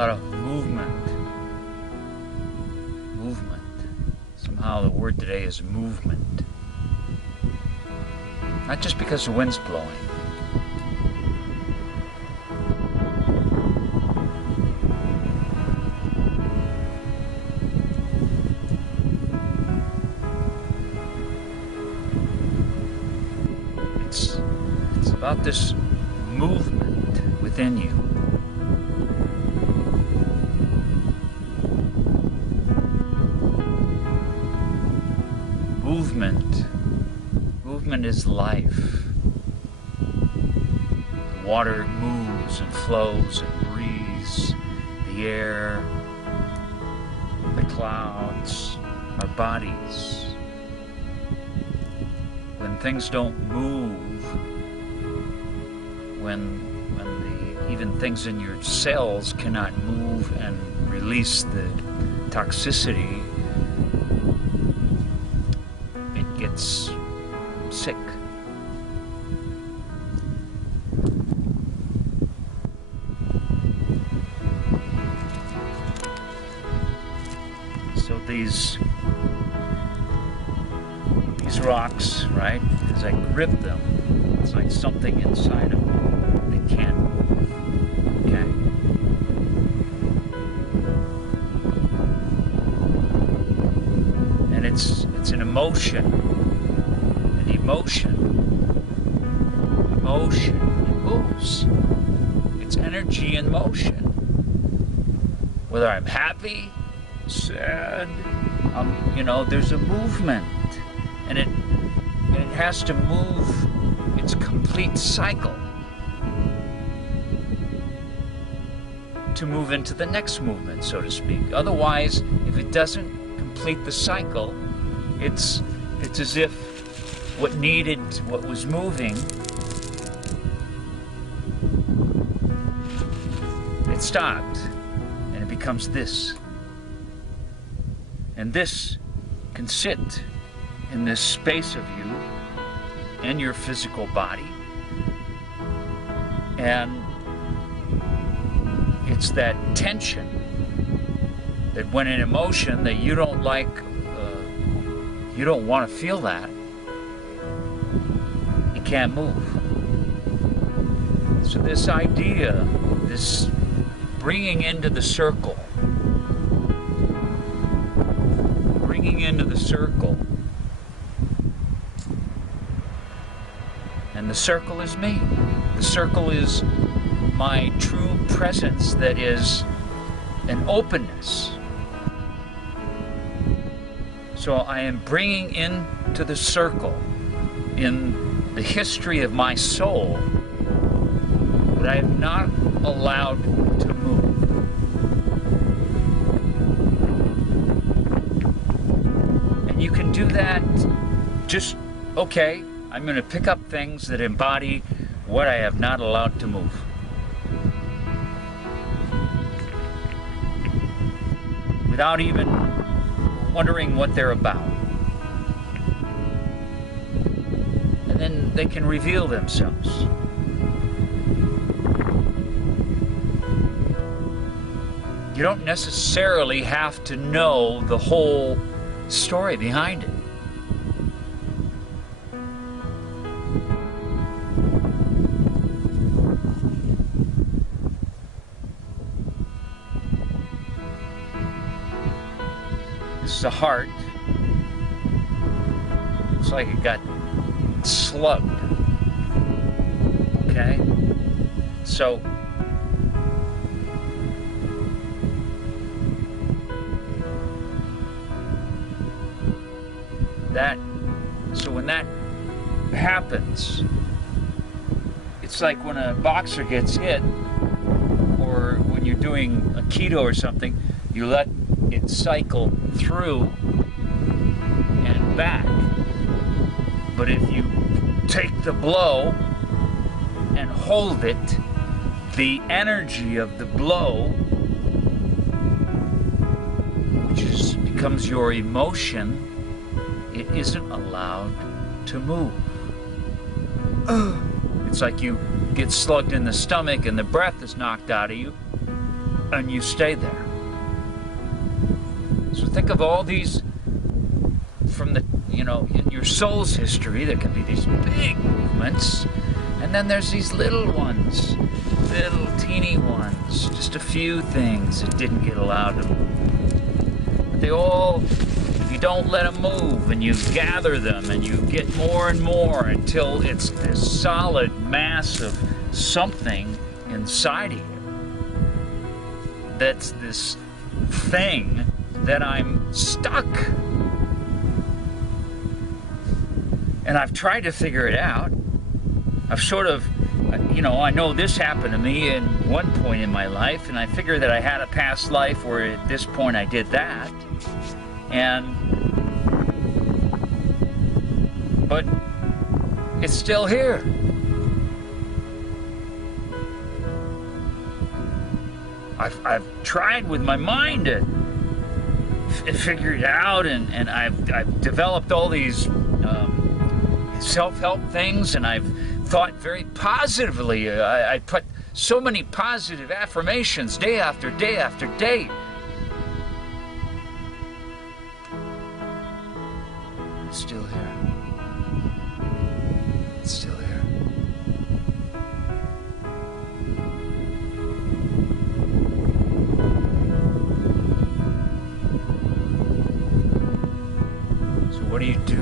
lot of movement. Movement. Somehow the word today is movement. Not just because the wind's blowing. It's about this movement within you. Movement is life. The water moves and flows and breathes. The air, the clouds, our bodies. When things don't move, when even things in your cells cannot move and release the toxicity, it gets sick. So these rocks, right, as I grip them, it's like something inside of me that can't move, okay? And it's an emotion. Emotion, it moves. It's energy in motion. Whether I'm happy, sad, there's a movement, and it has to move its complete cycle to move into the next movement, so to speak. Otherwise, if it doesn't complete the cycle, it's as if what was moving, it stopped, and it becomes this. And this can sit in this space of you, in your physical body, and it's that tension that when in emotion that you don't like, you don't want to feel that, you can't move. So this idea, this bringing into the circle, and the circle is me. The circle is my true presence that is an openness. So I am bringing into the circle, in the history of my soul, that I am not allowed to move. And you can do that just, okay, I'm going to pick up things that embody what I have not allowed to move. Without even wondering what they're about. And then they can reveal themselves. You don't necessarily have to know the whole story behind it. This is the heart. Looks like it got slugged. Okay? So when that happens, it's like when a boxer gets hit, or when you're doing a keto or something, you let it cycle through and back. But if you take the blow and hold it, the energy of the blow, which becomes your emotion, it isn't allowed to move. It's like you get slugged in the stomach and the breath is knocked out of you, and you stay there. So think of all these from the, in your soul's history, there can be these big movements, and then there's these little ones, little teeny ones, just a few things that didn't get allowed to move. But they all, you don't let them move, and you gather them, and you get more and more until it's this solid mass of something inside of you. That's this thing that I'm stuck. And I've tried to figure it out. I've sort of, I know this happened to me in one point in my life, and I figured that I had a past life where at this point I did that. But it's still here. I've tried with my mind to figure it out, and I've developed all these self-help things, and I've thought very positively. I put so many positive affirmations day after day after day. It's still here. It's still here. So what do you do?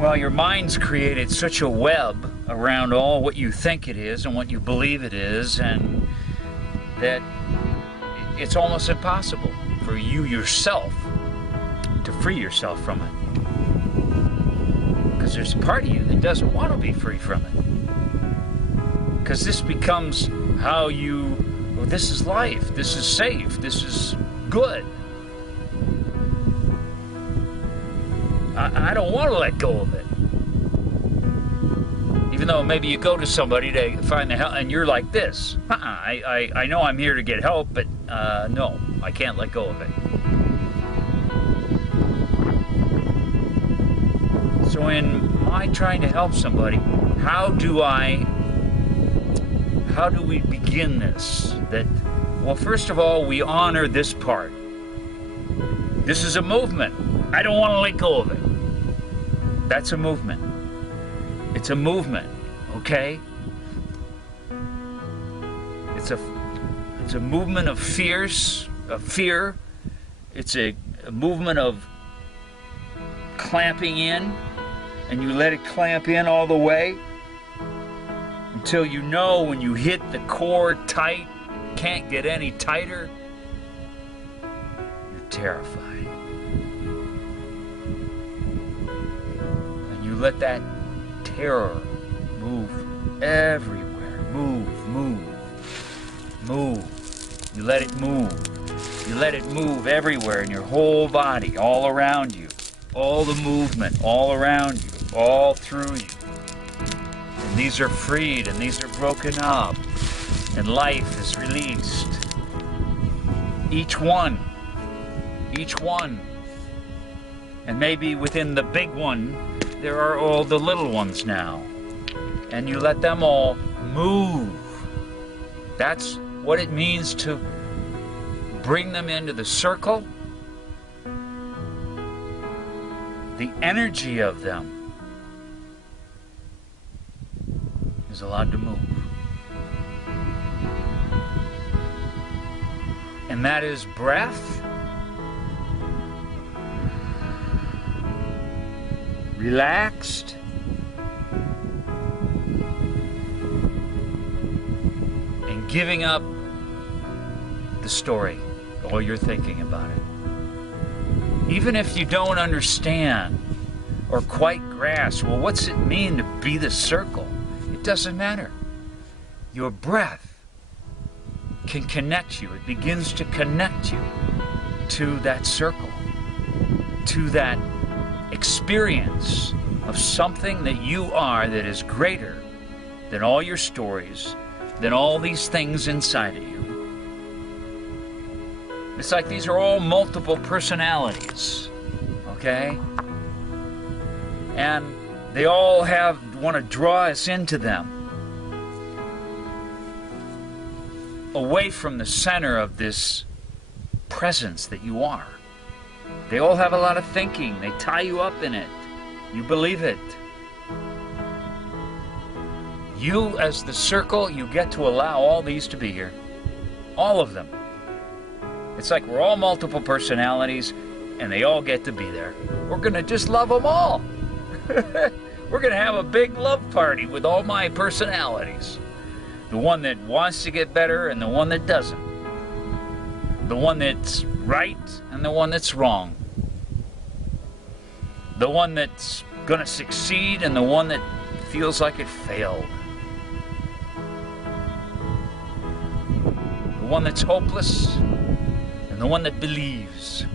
Well, your mind's created such a web around all what you think it is and what you believe it is, and that it's almost impossible for you yourself to free yourself from it. Because there's a part of you that doesn't want to be free from it. Because this becomes how well, this is life, this is safe, this is good. I don't want to let go of it. Even though maybe you go to somebody to find the help and you're like this. I know I'm here to get help, but no, I can't let go of it. So in my trying to help somebody, how do we begin this? Well, first of all, we honor this part. This is a movement. I don't want to let go of it. That's a movement. It's a movement, okay? It's a movement of fear. It's a movement of clamping in, and you let it clamp in all the way until you know when you hit the core tight, can't get any tighter, you're terrified. Let that terror move everywhere. Move. You let it move. You let it move everywhere in your whole body, all around you. All the movement, all around you, all through you. And these are freed, and these are broken up, and life is released. Each one. And maybe within the big one, there are all the little ones now. And you let them all move. That's what it means to bring them into the circle. The energy of them is allowed to move. And that is breath, relaxed, and giving up the story, all you're thinking about it. Even if you don't understand or quite grasp, well, what's it mean to be the circle? It doesn't matter. Your breath can connect you. It begins to connect you to that circle, to that experience of something that you are that is greater than all your stories, than all these things inside of you. It's like these are all multiple personalities, okay? And they all want to draw us into them. away from the center of this presence that you are. They all have a lot of thinking. They tie you up in it. You believe it. You, as the circle, you get to allow all these to be here. All of them. It's like we're all multiple personalities, and they all get to be there. We're going to just love them all. We're going to have a big love party with all my personalities. The one that wants to get better and the one that doesn't. The one that's right and the one that's wrong. The one that's going to succeed and the one that feels like it failed. The one that's hopeless and the one that believes.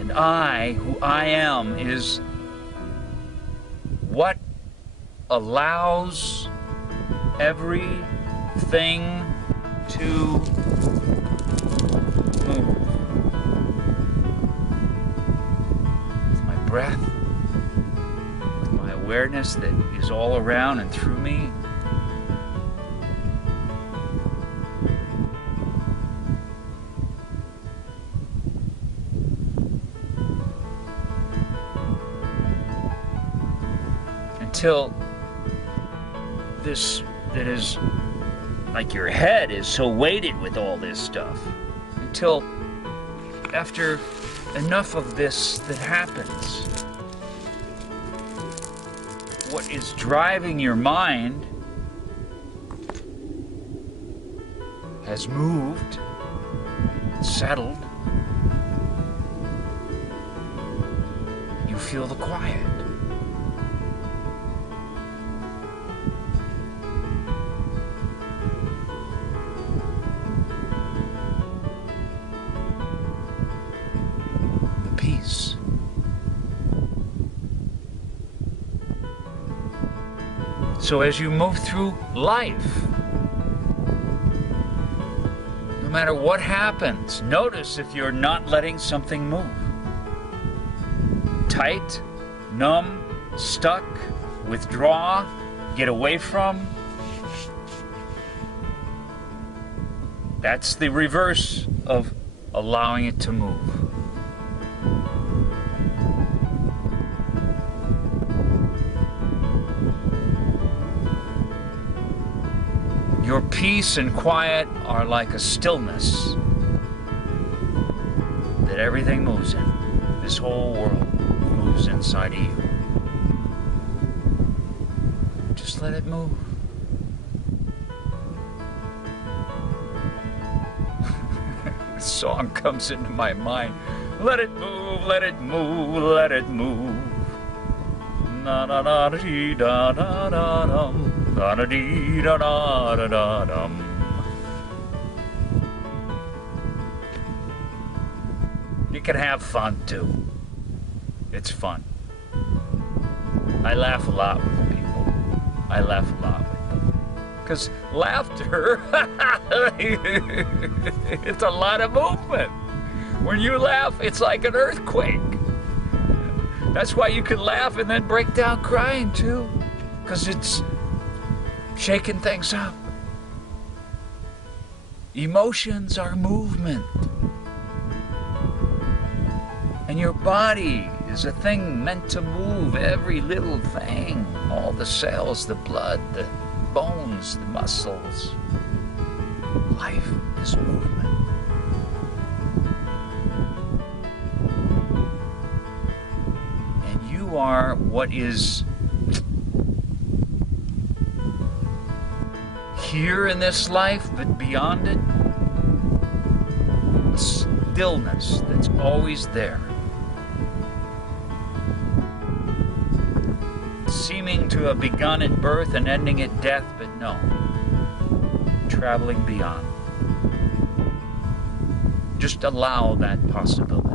And I, who I am, is what allows everything to move. With my breath, with my awareness that is all around and through me. Until this that is like your head is so weighted with all this stuff, until after enough of this that happens, what is driving your mind has moved, settled, you feel the quiet. So as you move through life, no matter what happens, notice if you're not letting something move. Tight, numb, stuck, withdraw, get away from. That's the reverse of allowing it to move. Your peace and quiet are like a stillness that everything moves in. This whole world moves inside of you. Just let it move. This song comes into my mind. Let it move, let it move, let it move. Na na na dee da da da dum. Da da dee da da da da dum. You can have fun too. It's fun. I laugh a lot with people. I laugh a lot with them. Because laughter, it's a lot of movement. When you laugh, it's like an earthquake. That's why you can laugh and then break down crying too. Because it's shaking things up. Emotions are movement. And your body is a thing meant to move, every little thing. All the cells, the blood, the bones, the muscles. Life is movement. And you are what is here in this life, but beyond it, a stillness that's always there. Seeming to have begun at birth and ending at death, but no. Traveling beyond. Just allow that possibility.